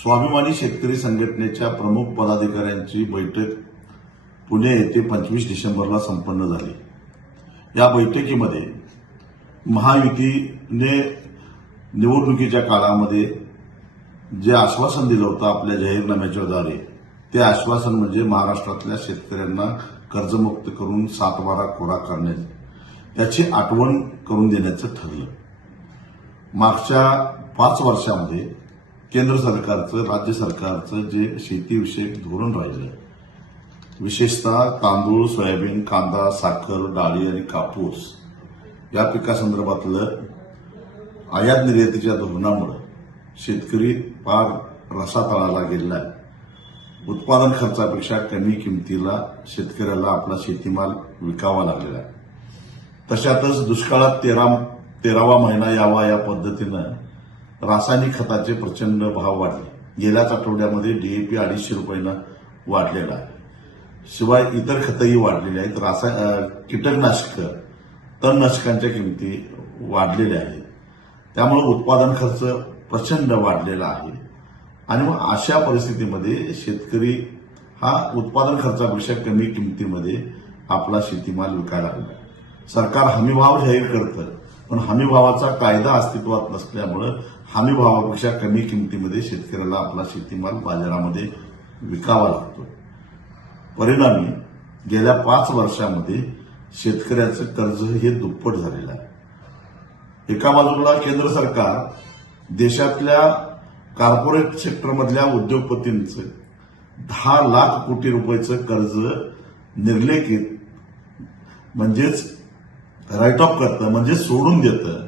स्वाभिमानी शेतकरी संघटनेच्या प्रमुख पदाधिकाऱ्यांची बैठक पुणे येथे 25 डिसेंबरला संपन्न झाली। या बैठकीमध्ये महायुतीने निवडणुकीच्या काळामध्ये जे आश्वासन दिलं होतं आपल्या जाहीरनाम्याच्याद्वारे, ते आश्वासन म्हणजे महाराष्ट्रातल्या शेतकऱ्यांना कर्जमुक्त करून 7/12 कोरा करण्याची याची आठवण करून देण्याचं ठरलं। मागच्या 5 वर्षामध्ये केंद्र सरकारचं, राज्य सरकारचं जे शेतीविषयक धोरण राहिलं, विशेषतः तांदूळ, सोयाबीन, कांदा, साखर, डाळी आणि कापूस या पिकासंदर्भातलं आयात निर्यातीच्या धोरणामुळे शेतकरी फार रसातळाला गेलेला आहे। उत्पादन खर्चापेक्षा कमी किमतीला शेतकऱ्याला आपला शेतीमाल विकावा लागलेला आहे। तशातच दुष्काळात 13वा महिना यावा या पद्धतीनं रासायनिक खताचे प्रचंड भाव वाढले। गेल्याच आठवड्यामध्ये डीएपी 250 रुपयांना वाढलेला आहे। शिवाय इतर खतही वाढलेली आहेत। कीटकनाशक, तणनाशकांच्या किमती वाढलेल्या आहेत। त्यामुळे उत्पादन खर्च प्रचंड वाढलेला आहे आणि मग अशा परिस्थितीमध्ये शेतकरी हा उत्पादन खर्चापेक्षा कमी किमतीमध्ये आपला शेतीमाल विकायला लागला। सरकार हमीभाव जाहीर करतं, पण हमीभावाचा कायदा अस्तित्वात नसल्यामुळे हमीभावापेक्षा कमी किमतीमध्ये शेतकऱ्याला आपला शेतीमाल बाजारामध्ये विकावा लागतो। परिणामी गेल्या 5 वर्षामध्ये शेतकऱ्याचं कर्ज हे दुप्पट झालेलं आहे। एका बाजूला केंद्र सरकार देशातल्या कॉर्पोरेट सेक्टरमधल्या उद्योगपतींचं 10 लाख कोटी रुपयाचं कर्ज निर्लेखित म्हणजेच राईट ऑफ करतं, म्हणजे सोडून देतं,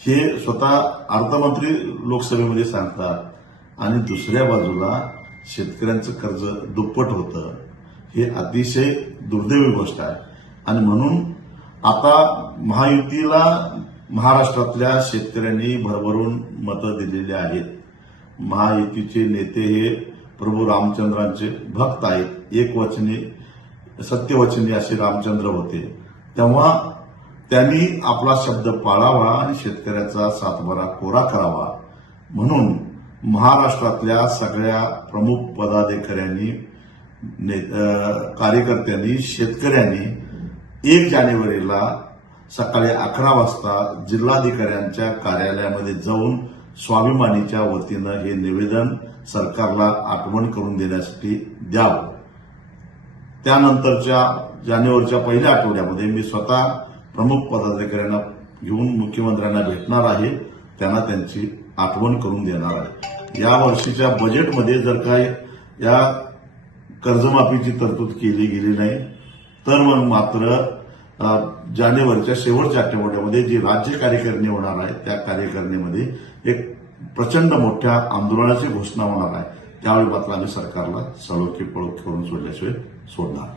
हे स्वतः अर्थमंत्री लोकसभेमध्ये सांगतात आणि दुसऱ्या बाजूला शेतकऱ्यांचं कर्ज दुप्पट होतं। हे अतिशय दुर्दैवी गोष्ट आहे आणि म्हणून आता महायुतीला महाराष्ट्रातल्या शेतकऱ्यांनी भरभरून मतं दिलेली आहेत। महायुतीचे नेते हे प्रभू रामचंद्रांचे भक्त आहेत। एकवचनी सत्यवचनी असे रामचंद्र होते, तेव्हा त्यांनी आपला शब्द पाळावा आणि शेतकऱ्याचा 7/12 कोरा करावा म्हणून महाराष्ट्रातल्या सगळ्या प्रमुख पदाधिकाऱ्यांनी, कार्यकर्त्यांनी, शेतकऱ्यांनी 1 जानेवारीला सकाळी 11 वाजता जिल्हाधिकाऱ्यांच्या कार्यालयामध्ये जाऊन स्वाभिमानीच्या वतीनं हे निवेदन सरकारला आठवण करून देण्यासाठी द्यावं। त्यानंतरच्या जानेवारीच्या पहिल्या आठवड्यामध्ये मी स्वतः प्रमुख पदाधिकाऱ्यांना घेऊन मुख्यमंत्र्यांना भेटणार आहे, त्यांना त्यांची आठवण करून देणार आहे। या वर्षीच्या बजेटमध्ये जर काय या कर्जमाफीची तरतूद केली गेली नाही तर मग मात्र जानेवारीच्या शेवटच्या आठवड्यामध्ये जी राज्य कार्यकारिणी होणार आहे, त्या कार्यकारिणीमध्ये एक प्रचंड मोठ्या आंदोलनाची घोषणा होणार आहे। त्यावेळी मात्र आम्ही सरकारला सळोखी पळोखी करून सोडल्याशिवाय सोडणार नाही।